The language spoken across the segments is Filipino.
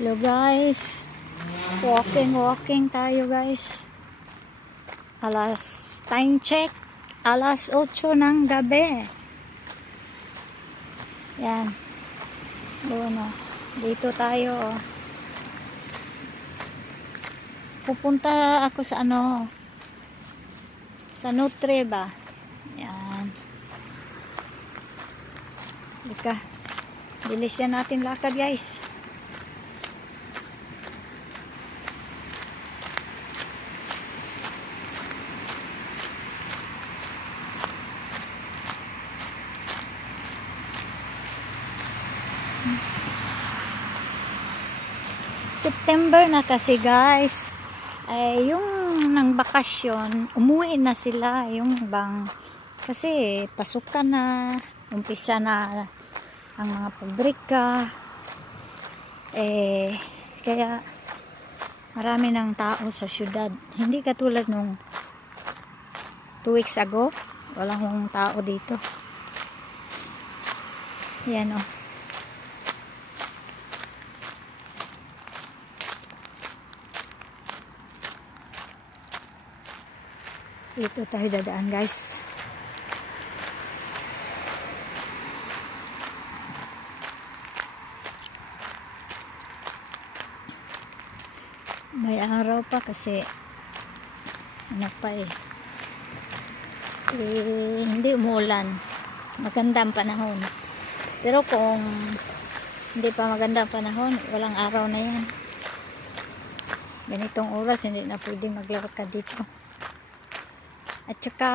Hello guys, walking tayo guys. Time check, alas 8 ng gabi. Yan. Doon dito tayo. Pupunta ako sa sa Nutreba. Yan. Ika. Bilisan natin lakad guys. September na kasi guys, ay yung nang bakasyon, umuwi na sila yung ibang kasi pasukan na, umpisa na ang mga pabrika, kaya marami ng tao sa syudad, hindi katulad nung 2 weeks ago, walang tao dito. Yan dito tayo dadaan guys. May araw pa kasi hindi umuulan, maganda ang panahon. Pero kung hindi pa maganda ang panahon, walang araw na yan. Ganitong oras hindi na pwedeng maglakad dito. At saka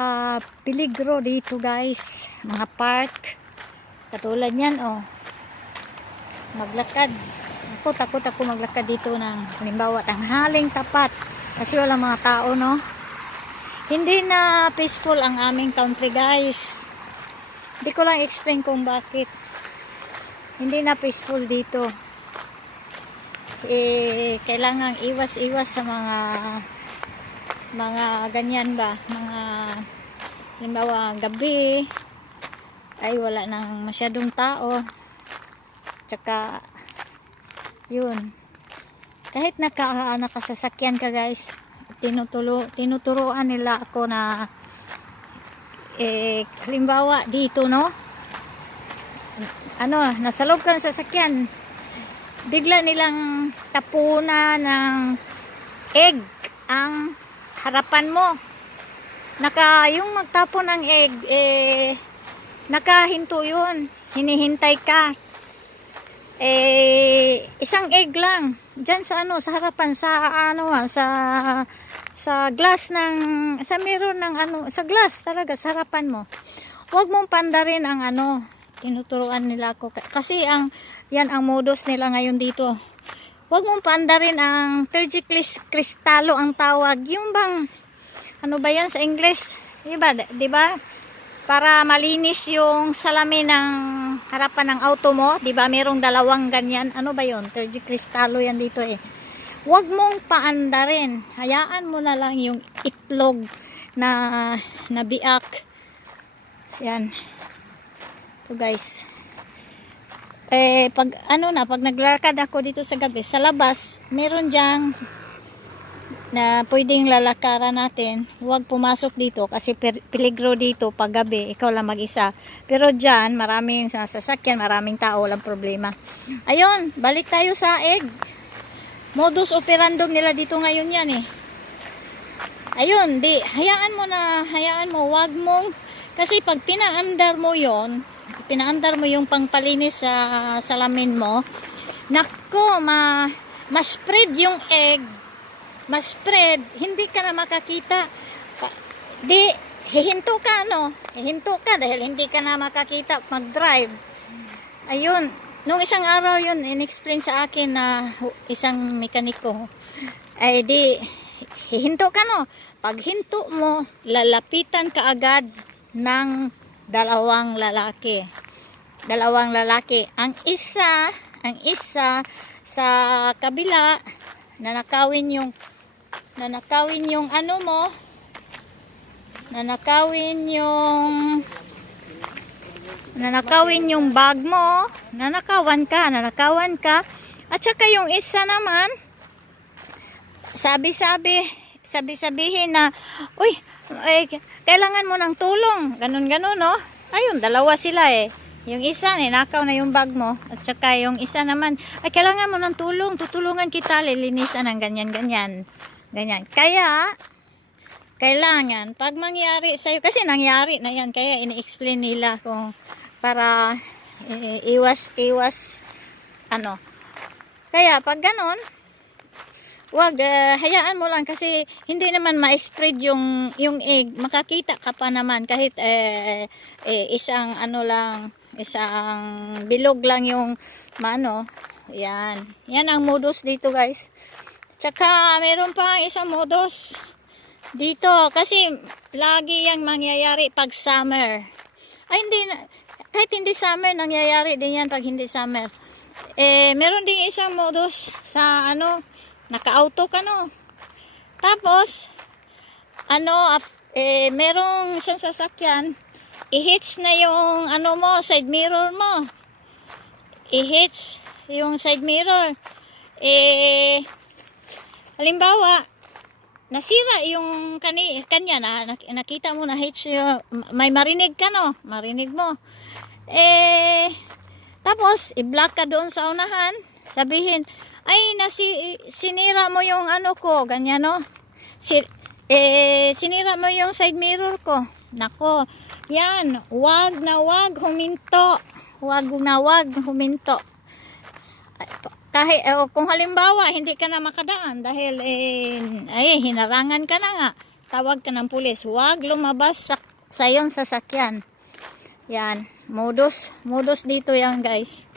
peligro dito guys, mga park katulad yan maglakad takot ako maglakad dito ng halimbawa tanghaling tapat kasi walang mga tao hindi na peaceful ang aming country guys. Hindi ko lang explain kung bakit hindi na peaceful dito. Kailangan iwas sa mga ganyan ba, mga halimbawa gabi ay wala nang masyadong tao, tsaka yun, kahit nakasasakyan ka guys, tinuturuan nila ako na halimbawa dito nasa loob ka ng sasakyan, bigla nilang tapunan ng egg ang harapan mo. Yung magtapon ng egg, nakahinto yun. Hinihintay ka. Isang egg lang. Diyan sa harapan, sa glass sa mirror ng sa glass talaga, sa harapan mo. Huwag mong pandarin ang tinuturuan nila ako. Kasi yan ang modus nila ngayon dito. Huwag mong paandarin ang tergikristalo ang tawag. Yung bang, ba yan sa English? Diba? Para malinis yung salamin ng harapan ng auto mo. Diba? Merong dalawang ganyan. Ano ba yun? Tergikristalo yan dito Huwag mong paandarin. Hayaan mo na lang yung itlog na biak. Yan. So guys. Pag naglakad ako dito sa gabi, sa labas, meron diyang na pwedeng lalakaran natin. Huwag pumasok dito kasi peligro dito pag gabi, ikaw lang mag-isa. Pero dyan, maraming sasakyan, maraming tao, walang problema. Ayun, balik tayo sa egg. Modus operandum nila dito ngayon yan Ayun, hayaan mo, wag mong, kasi pag pinaandar mo yung pangpalinis sa salamin mo, nako, ma-spread yung egg, hindi ka na makakita. Hihinto ka dahil hindi ka na makakita mag-drive. Ayun, nung isang araw yun, in-explain sa akin na isang mekaniko, hihinto ka pag hinto mo, lalapitan ka agad ng dalawang lalaki. Ang isa sa kabila nanakawin yung bag mo, nanakawan ka. At saka yung isa naman, sabi-sabihin na, uy, kailangan mo ng tulong. Ganun-ganun, no? Ayun, dalawa sila eh. Yung isa, ninakaw na yung bag mo. At saka yung isa naman, ay, kailangan mo ng tulong. Tutulungan kita, lilinisan ng ganyan-ganyan. Ganyan. Kaya, kailangan, pag mangyari sa'yo, kasi nangyari na yan, kaya ini-explain nila kung para iwas, ano. Kaya, pag ganon, wag, hayaan mo lang kasi hindi naman ma-spread yung egg. Makakita ka pa naman kahit isang ano lang, isang bilog lang yung mano. Yan. Yan ang modus dito, guys. Tsaka meron pa isang modus dito kasi lagi yang mangyayari pag summer. Ay hindi, kahit hindi summer nangyayari din yan pag hindi summer. Meron ding isang modus sa ano, naka-auto ka, no? Tapos, ano, merong isang sasakyan, i-hitch na yung, ano mo, side mirror mo. I-hitch yung side mirror. Halimbawa, nasira yung kanya na, nakita mo na hitch, may marinig ka, no? Marinig mo. Tapos, i-block ka doon sa unahan, sabihin, ay, sinira mo yung ano ko, ganyan, no? Sinira mo yung side mirror ko. Nako, yan, wag na wag huminto. Wag na wag huminto. Kahit, kung halimbawa, hindi ka na makadaan dahil, hinarangan ka na nga, tawag ka ng pulis. Wag lumabas sa iyong sasakyan. Yan, modus dito yan, guys.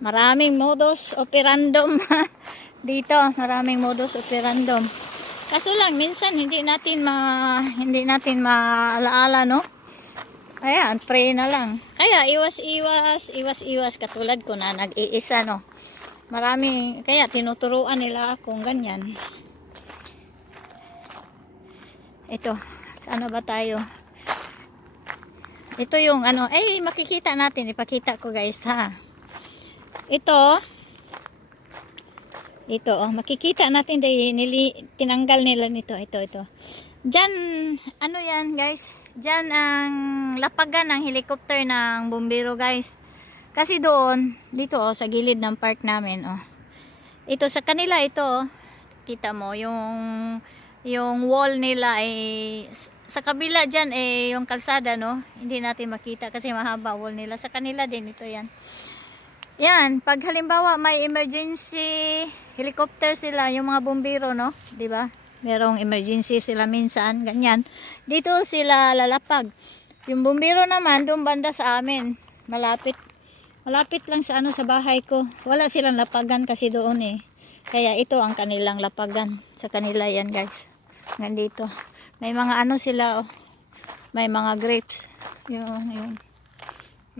Maraming modus operandum dito, maraming modus operandum. Kaso lang minsan hindi natin maalaala, no? Ayan, pray na lang. Kaya iwas katulad ko na nag-iisa, no? Marami, kaya tinuturuan nila akong ganyan. Ito, saan ba tayo? Ito yung ano, makikita natin, ipakita ko, guys, ha. Ito, makikita natin tinanggal nila nito, ito. Diyan, ano yan, guys? Diyan ang lapagan ng helicopter ng bumbero, guys. Kasi doon, dito, sa gilid ng park namin, Ito, sa kanila, ito, kita mo, yung wall nila ay sa kabila dyan, yung kalsada, no? Hindi natin makita kasi mahaba wall nila. Sa kanila din, ito yan. Yan, pag halimbawa may emergency helicopter sila, yung mga bumbero, no? Diba? Merong emergency sila minsan, ganyan. Dito sila lalapag. Yung bumbero naman, doon banda sa amin. Malapit lang sa sa bahay ko. Wala silang lapagan kasi doon eh. Kaya ito ang kanilang lapagan. Sa kanila yan, guys. Nandito. May mga ano sila, may mga grapes. Yun.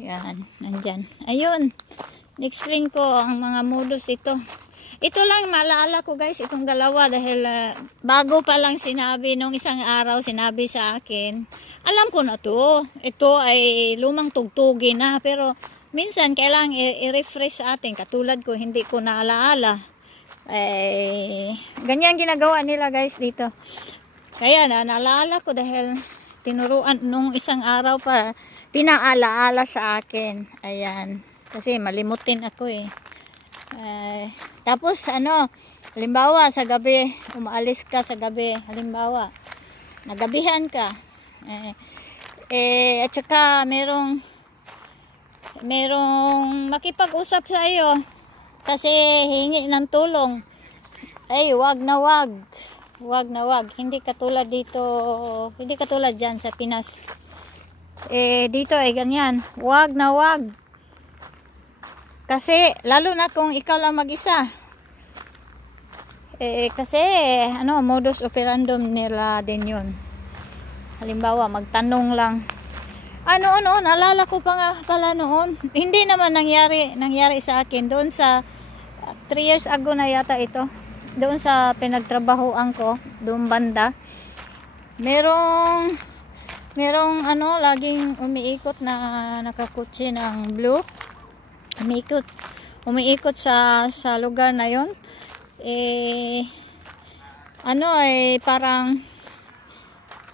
Yan, nandyan. Ayun. Explain ko ang mga modus ito. Ito lang maalala ko, guys, itong dalawa dahil bago pa lang sinabi nung isang araw, sinabi sa akin. Alam ko na to. Ito ay lumang tugtugin na, pero minsan kailangan i-refresh sa atin. Katulad ko, hindi ko naalaala. Ganyan ginagawa nila, guys, dito. Kaya naalala ko dahil tinuruan nung isang araw pa, pinaalaala sa akin. Ayan. Kasi malimutin ako eh. Tapos halimbawa sa gabi, umaalis ka sa gabi, halimbawa, nagabihan ka. At saka merong makipag-usap sa iyo kasi hingi ng tulong. Wag na wag. Wag na wag. Hindi katulad dito, hindi katulad dyan sa Pinas. Dito ay ganyan. Wag na wag. Kasi, lalo na kung ikaw lang mag-isa. Kasi, modus operandum nila din yun. Halimbawa, magtanong lang. Naalala ko pa nga pala noon. Hindi naman nangyari sa akin. Doon sa, 3 years ago na yata ito. Doon sa pinagtrabahoan ko, doon banda, merong laging umiikot na nakakutsi ng blue. umiikot sa lugar na yon. Parang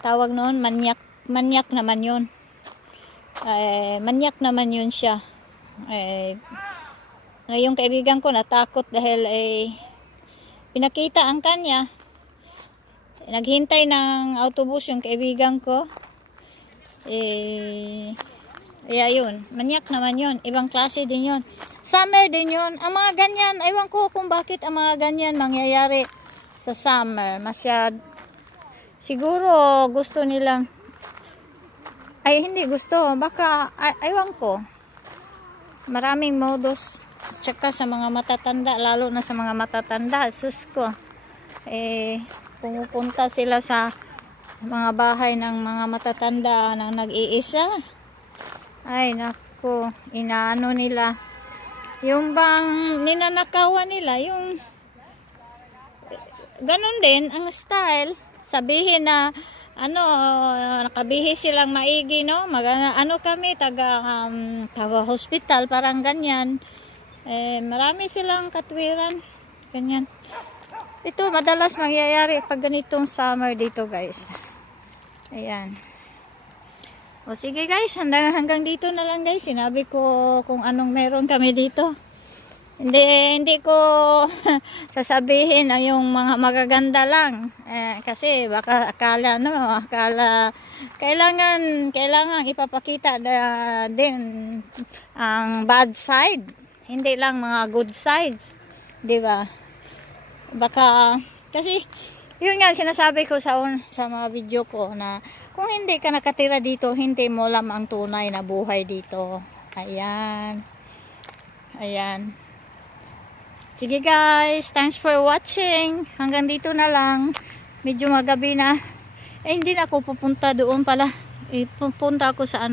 tawag noon, manyak naman yun. Manyak naman yun siya. Ngayong kaibigan ko natakot dahil pinakita ang kanya. Naghintay ng autobus yung kaibigan ko. Yun, manyak naman yun. Ibang klase din yun. Summer din yun. Ang mga ganyan, ewan ko kung bakit ang mga ganyan mangyayari sa summer. Siguro gusto nilang, hindi gusto. Baka, ewan ko. Maraming modus. Tsaka sa mga matatanda, lalo na sa mga matatanda. Sus ko. Pumupunta sila sa mga bahay ng mga matatanda na nag-iisa. Ay, naku, inaano nila. Yung bang ninanakawan nila, yung ganun din ang style. Sabihin na, nakabihis silang maigi, no? Kami, taga hospital, parang ganyan. Marami silang katwiran. Ganyan. Ito, madalas mangyayari pag ganitong summer dito, guys. Ayan. O sige guys, hanggang dito na lang guys. Sinabi ko kung anong meron kami dito. Hindi ko sasabihin ang yung mga magaganda lang. Kasi baka akala kailangan ipapakita din ang bad side. Hindi lang mga good sides. 'Di ba? Baka kasi yun nga sinasabi ko sa mga video ko na kung hindi ka nakatira dito, hindi mo alam ang tunay na buhay dito. Ayan. Ayan. Sige guys, thanks for watching. Hanggang dito na lang. Medyo magabi na. Hindi na ako pupunta doon pala. Pupunta ako sa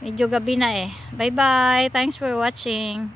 medyo gabi na Bye bye. Thanks for watching.